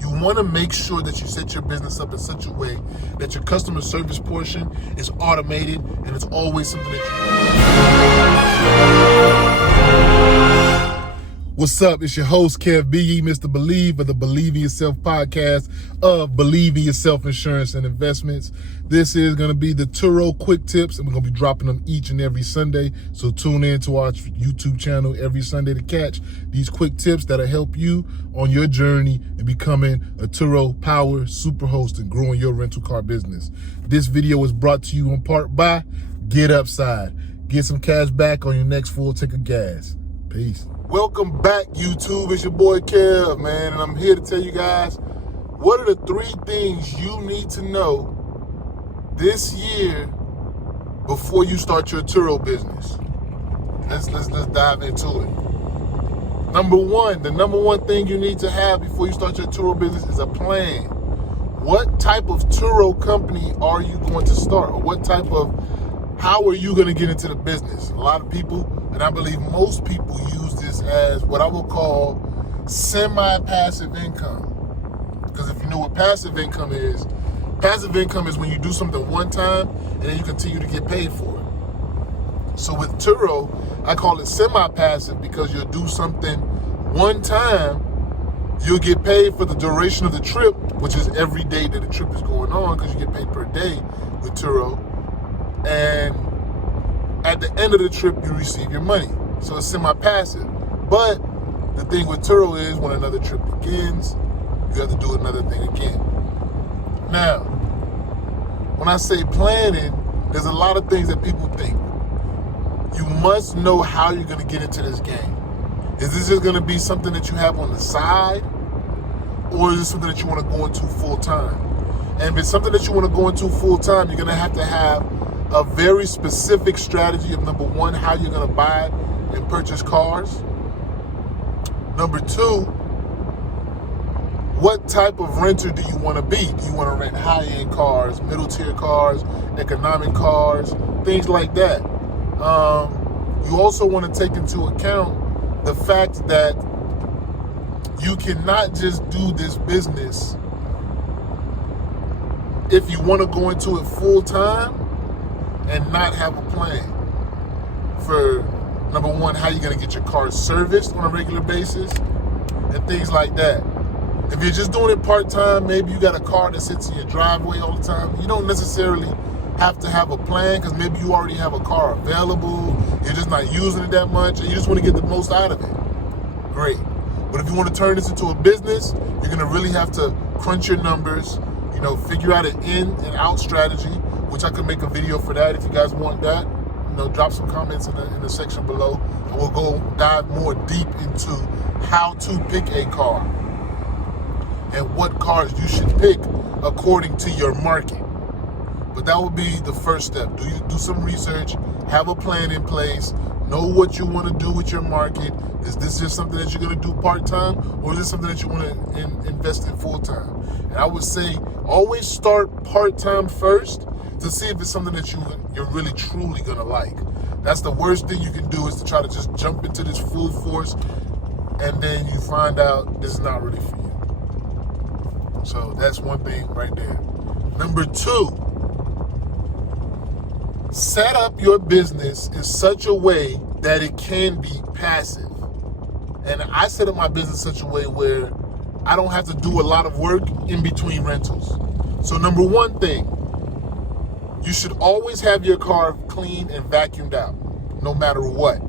You want to make sure that you set your business up in such a way that your customer service portion is automated and it's always something that you. What's up? It's your host, Kev B. Mr. Believe of the Believe in Yourself podcast of Believe in Yourself Insurance and Investments. This is going to be the Turo quick tips, and we're going to be dropping them each and every Sunday. So tune in to our YouTube channel every Sunday to catch these quick tips that'll help you on your journey in becoming a Turo Power Super Host and growing your rental car business. This video is brought to you in part by Get Upside. Get some cash back on your next full tank of gas. Peace. Welcome back, YouTube. It's your boy Kev, man, and I'm here to tell you guys what are the 3 things you need to know this year before you start your Turo business. Let's dive into it. The number one thing you need to have before you start your Turo business is a plan. What type of Turo company are you going to start, or how are you going to get into the business? A lot of people, and I believe most people, use this as what I will call semi-passive income. Because if you know what passive income is when you do something one time and then you continue to get paid for it. So with Turo, I call it semi-passive because you'll do something one time, you'll get paid for the duration of the trip, which is every day that the trip is going on, because you get paid per day with Turo. And at the end of the trip, you receive your money. So it's semi-passive. But the thing with Turo is when another trip begins, you have to do another thing again. Now, when I say planning, there's a lot of things that people think. You must know how you're going to get into this game. Is this just going to be something that you have on the side? Or is it something that you want to go into full time? And if it's something that you want to go into full time, you're going to have a very specific strategy of, number 1, how you're going to buy and purchase cars. Number 2, what type of renter do you want to be? Do you want to rent high-end cars, middle-tier cars, economic cars, things like that? You also want to take into account the fact that you cannot just do this business if you want to go into it full-time and not have a plan for, number 1, how you're going to get your car serviced on a regular basis and things like that. If you're just doing it part-time, maybe you got a car that sits in your driveway all the time. You don't necessarily have to have a plan because maybe you already have a car available. You're just not using it that much and you just want to get the most out of it. Great. But if you want to turn this into a business, you're going to really have to crunch your numbers, figure out an in and out strategy, which I could make a video for that if you guys want that. Drop some comments in the section below and we'll go dive more deep into how to pick a car and what cars you should pick according to your market. But that would be the first step. Do some research, have a plan in place, know what you want to do with your market. Is this just something that you're going to do part-time, or is this something that you want to invest in full-time? And I would say always start part-time first to see if it's something that you're really truly going to like. That's the worst thing you can do, is to try to just jump into this full force and then you find out this is not really for you. So that's one thing right there. Number 2, set up your business in such a way that it can be passive. And I set up my business in such a way where I don't have to do a lot of work in between rentals. So number 1 thing, you should always have your car clean and vacuumed out, no matter what.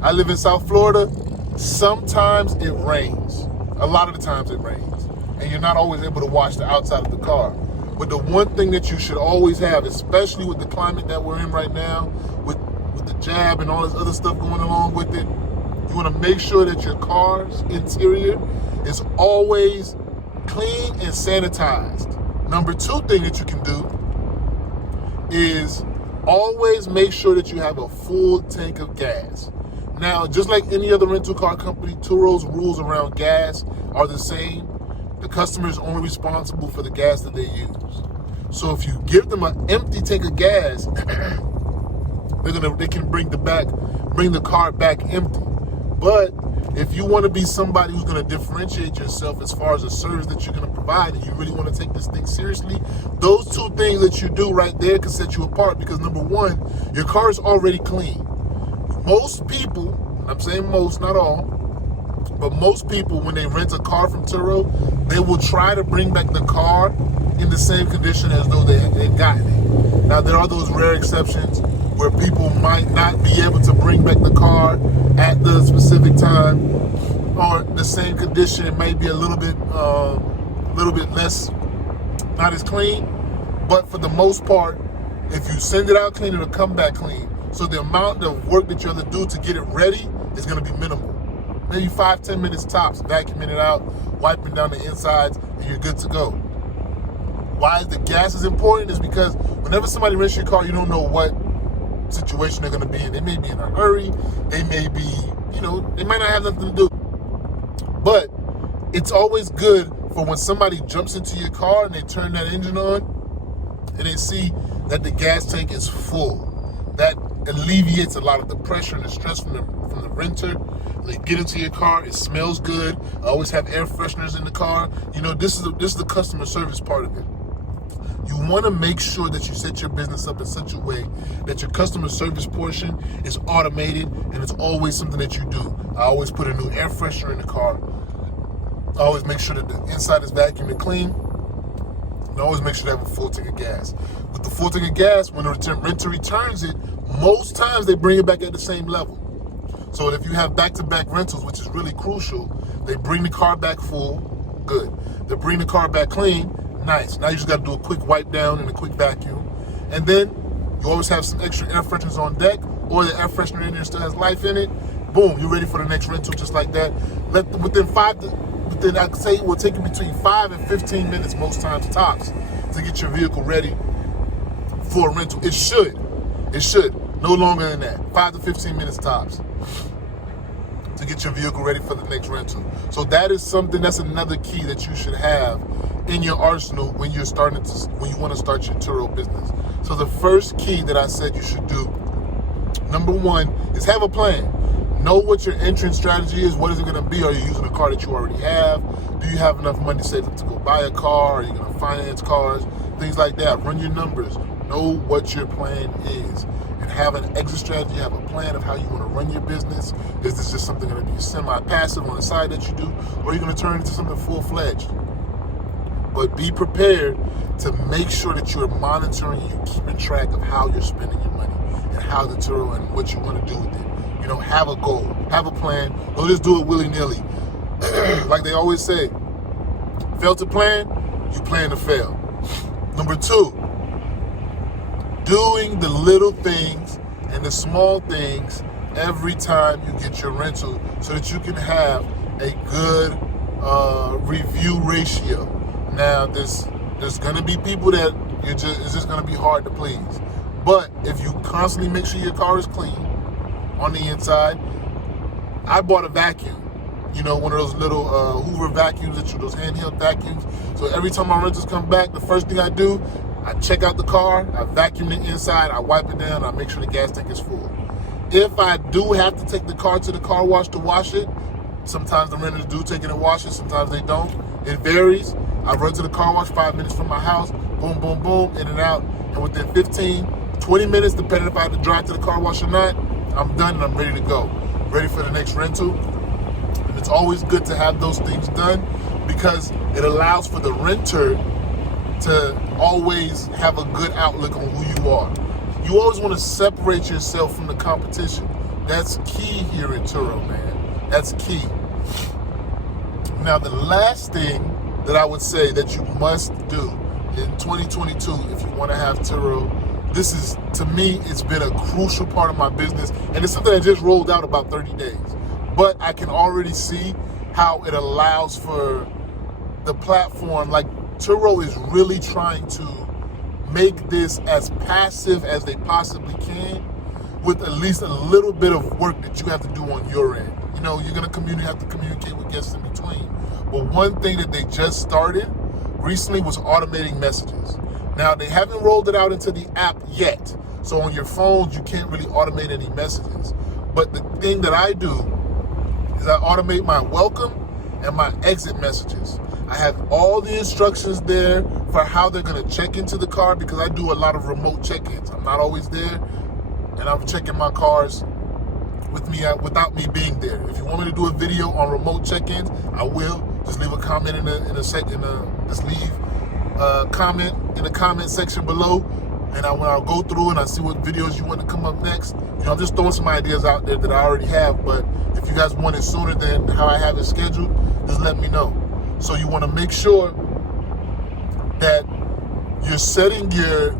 I live in South Florida. Sometimes it rains. A lot of the times it rains. And you're not always able to wash the outside of the car. But the one thing that you should always have, especially with the climate that we're in right now, with the jab and all this other stuff going along with it, you want to make sure that your car's interior is always clean and sanitized. Number 2 thing that you can do is always make sure that you have a full tank of gas. Now, just like any other rental car company, Turo's rules around gas are the same. The customer is only responsible for the gas that they use. So if you give them an empty tank of gas, they can bring the car back empty. But if you want to be somebody who's going to differentiate yourself as far as a service that you're going to provide, and you really want to take this thing seriously, those two things that you do right there can set you apart. Because number one, your car is already clean. Most people, and I'm saying most, not all, but most people, when they rent a car from Turo, they will try to bring back the car in the same condition as though they had gotten it. Now, there are those rare exceptions where people might not be able to bring back the car at the specific time, or the same condition. It may be a little bit less, not as clean. But for the most part, if you send it out clean, it'll come back clean. So the amount of work that you have to do to get it ready is going to be minimal. Maybe 5-10 minutes tops, vacuuming it out, wiping down the insides, and you're good to go. Why is the gas is important is because whenever somebody rents your car, you don't know what situation they're going to be in. They may be in a hurry. They may be, they might not have nothing to do. But it's always good for when somebody jumps into your car and they turn that engine on and they see that the gas tank is full. That alleviates a lot of the pressure and the stress from the renter. They get into your car, it smells good. I always have air fresheners in the car. This is the customer service part of it. You want to make sure that you set your business up in such a way that your customer service portion is automated and it's always something that you do. I always put a new air freshener in the car. I always make sure that the inside is vacuumed and clean. And I always make sure they have a full tank of gas. With the full tank of gas, when the renter returns it, most times they bring it back at the same level. So if you have back-to-back rentals, which is really crucial, they bring the car back full, good. They bring the car back clean, nice. Now you just got to do a quick wipe down and a quick vacuum. And then you always have some extra air fresheners on deck, or the air freshener in there still has life in it. Boom, you're ready for the next rental just like that. Within I'd say it will take you between 5 and 15 minutes most times tops to get your vehicle ready for a rental. It should. No longer than that. 5 to 15 minutes tops to get your vehicle ready for the next rental. So that's another key that you should have in your arsenal when you want to start your Turo business. So the first key that I said you should do, number one, is have a plan. Know what your entrance strategy is. What is it going to be? Are you using a car that you already have? Do you have enough money saved up to go buy a car? Are you going to finance cars? Things like that. Run your numbers. Know what your plan is. And have an exit strategy. Have a plan of how you want to run your business. Is this just something going to be semi-passive on the side that you do? Or are you going to turn it into something full-fledged? But be prepared to make sure that you're monitoring and you're keeping track of how you're spending your money and how the Turo and what you want to do with it. Have a goal, have a plan. Don't just do it willy-nilly. Like they always say, fail to plan, you plan to fail. Number two, doing the little things and the small things every time you get your rental so that you can have a good review ratio. Now, there's going to be people that it's just going to be hard to please. But if you constantly make sure your car is clean on the inside, I bought a vacuum. One of those little Hoover vacuums, those handheld vacuums. So every time my rentals come back, the first thing I do, I check out the car, I vacuum the inside, I wipe it down, I make sure the gas tank is full. If I do have to take the car to the car wash to wash it, sometimes the renters do take it and wash it, sometimes they don't. It varies. I run to the car wash 5 minutes from my house, boom, boom, boom, in and out. And within 15, 20 minutes, depending if I have to drive to the car wash or not, I'm done and I'm ready to go. Ready for the next rental. And it's always good to have those things done because it allows for the renter to always have a good outlook on who you are. You always want to separate yourself from the competition. That's key here in Turo, man. That's key. Now, the last thing that I would say that you must do in 2022 if you want to have Turo, this is, to me, it's been a crucial part of my business, and it's something that just rolled out about 30 days. But I can already see how it allows for the platform, like Turo is really trying to make this as passive as they possibly can with at least a little bit of work that you have to do on your end. You're going to have to communicate with guests in between. But one thing that they just started recently was automating messages. Now, they haven't rolled it out into the app yet. So on your phones, you can't really automate any messages. But the thing that I do is I automate my welcome and my exit messages. I have all the instructions there for how they're gonna check into the car, because I do a lot of remote check-ins. I'm not always there, and I'm checking my cars without me being there. If you want me to do a video on remote check-ins, I will. Just leave a comment just leave a comment in the comment section below, and I'll go through and I see what videos you want to come up next. I'm just throwing some ideas out there that I already have, but if you guys want it sooner than how I have it scheduled, just let me know. So you want to make sure that you're setting your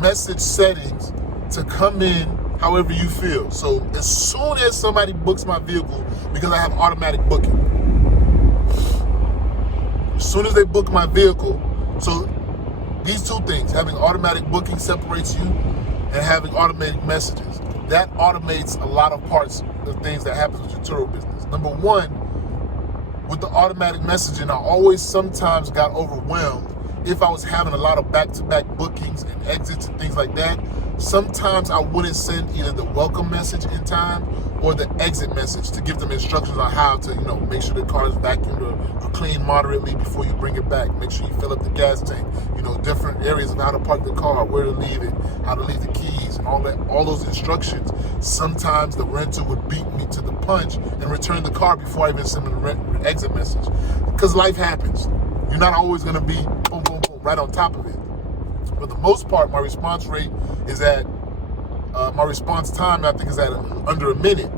message settings to come in however you feel. So as soon as somebody books my vehicle, because I have automatic booking, as soon as they book my vehicle, so these two things, having automatic booking separates you, and having automatic messages, that automates a lot of parts of things that happen with your Turo business. Number one, with the automatic messaging, I always sometimes got overwhelmed if I was having a lot of back-to-back bookings and exits and things like that. Sometimes I wouldn't send either the welcome message in time or the exit message to give them instructions on how to, make sure the car is vacuumed or cleaned moderately before you bring it back. Make sure you fill up the gas tank, different areas of how to park the car, where to leave it, how to leave the keys, and all that. All those instructions. Sometimes the renter would beat me to the punch and return the car before I even send them the exit message. Because life happens. You're not always going to be boom, boom, boom, right on top of it. For the most part, my response rate is at, my response time, I think, is at under a minute.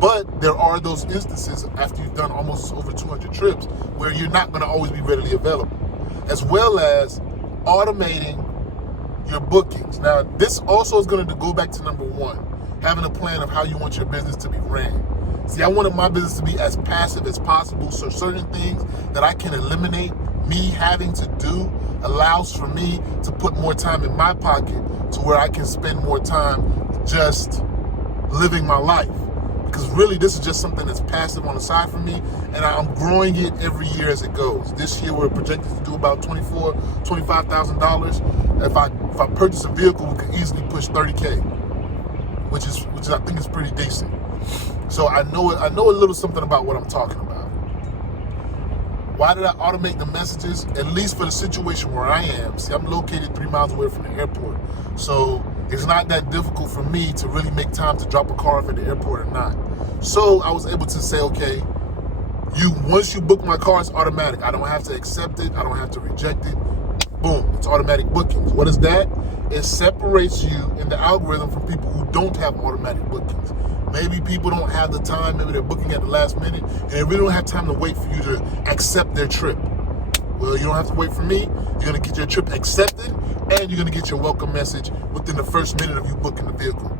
But there are those instances after you've done almost over 200 trips where you're not going to always be readily available, as well as automating your bookings. Now, this also is going to go back to number one, having a plan of how you want your business to be ran. See, I wanted my business to be as passive as possible, so certain things that I can eliminate me having to do allows for me to put more time in my pocket to where I can spend more time just living my life. Because really, this is just something that's passive on the side for me, and I'm growing it every year as it goes. This year, we're projected to do about $25,000. If I purchase a vehicle, we could easily push $30K, which I think is pretty decent. So I know a little something about what I'm talking about. Why did I automate the messages? At least for the situation where I am. See, I'm located 3 miles away from the airport. So it's not that difficult for me to really make time to drop a car off at the airport or not. So I was able to say, okay, once you book my car, it's automatic. I don't have to accept it. I don't have to reject it. Boom, it's automatic bookings. What is that? It separates you in the algorithm from people who don't have automatic bookings. Maybe people don't have the time, maybe they're booking at the last minute, and they really don't have time to wait for you to accept their trip. Well, you don't have to wait for me. You're gonna get your trip accepted, and you're gonna get your welcome message within the first minute of you booking the vehicle.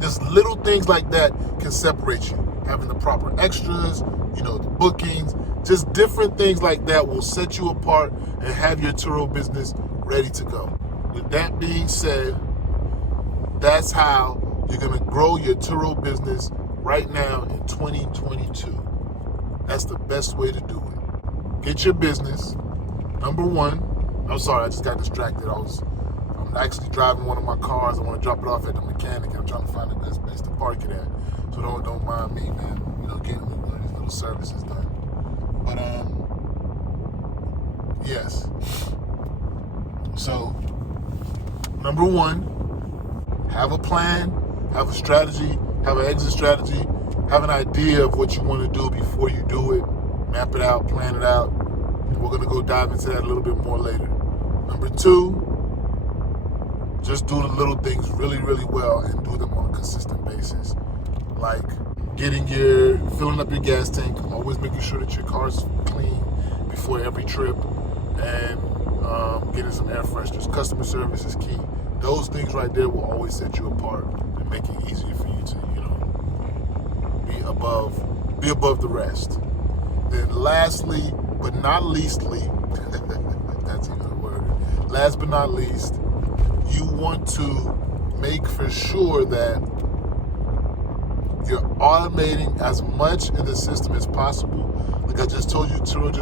Just little things like that can separate you. Having the proper extras, the bookings, just different things like that will set you apart and have your Turo business ready to go. With that being said, that's how you're going to grow your Turo business right now in 2022. That's the best way to do it. Get your business. Number one, I'm sorry, I just got distracted. I'm actually driving one of my cars. I want to drop it off at the mechanic. I'm trying to find a good space to park it at. So don't mind me, man. Getting one of these little services done. But yes. So, number one, have a plan, have a strategy, have an exit strategy, have an idea of what you want to do before you do it. Map it out, plan it out. And we're going to go dive into that a little bit more later. Number two, just do the little things really, really well and do them on a consistent basis. Like filling up your gas tank, always making sure that your car's clean before every trip, and getting some air fresheners. Customer service is key. Those things right there will always set you apart and make it easier for you to, be above the rest. Then lastly, but not leastly, that's even a word. Last but not least, you want to make for sure that you're automating as much in the system as possible. Like I just told you, Turo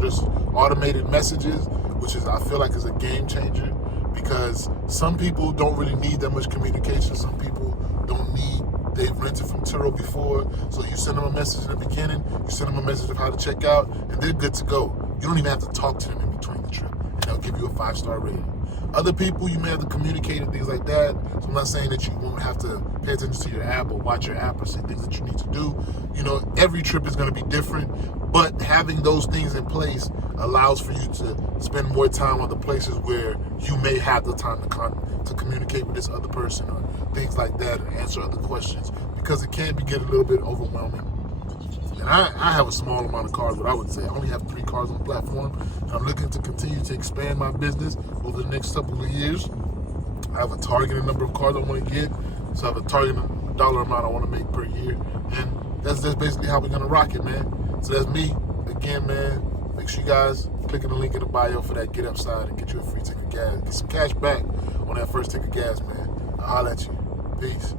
just automated messages, which I feel like is a game changer, because some people don't really need that much communication. Some people don't need they've rented from Turo before. So you send them a message in the beginning, you send them a message of how to check out, and they're good to go. You don't even have to talk to them in between the trip, and they'll give you a 5-star rating. Other people, you may have to communicate and things like that. So I'm not saying that you won't have to pay attention to your app or watch your app or see things that you need to do. You know, every trip is going to be different, but having those things in place allows for you to spend more time on the places where you may have the time to communicate with this other person or things like that, or answer other questions, because it can be getting a little bit overwhelming. And I have a small amount of cars, but I would say I only have 3 cars on the platform, and I'm looking to continue to expand my business over the next couple of years. I have a targeted number of cars I want to get, so I have a targeted dollar amount I want to make per year, and that's basically how we're going to rock it, man. So that's me. Again, man, make sure you guys click on the link in the bio for that Get Upside and get you a free tank of gas. Get some cash back on that first tank of gas, man. I'll holler at you. Peace.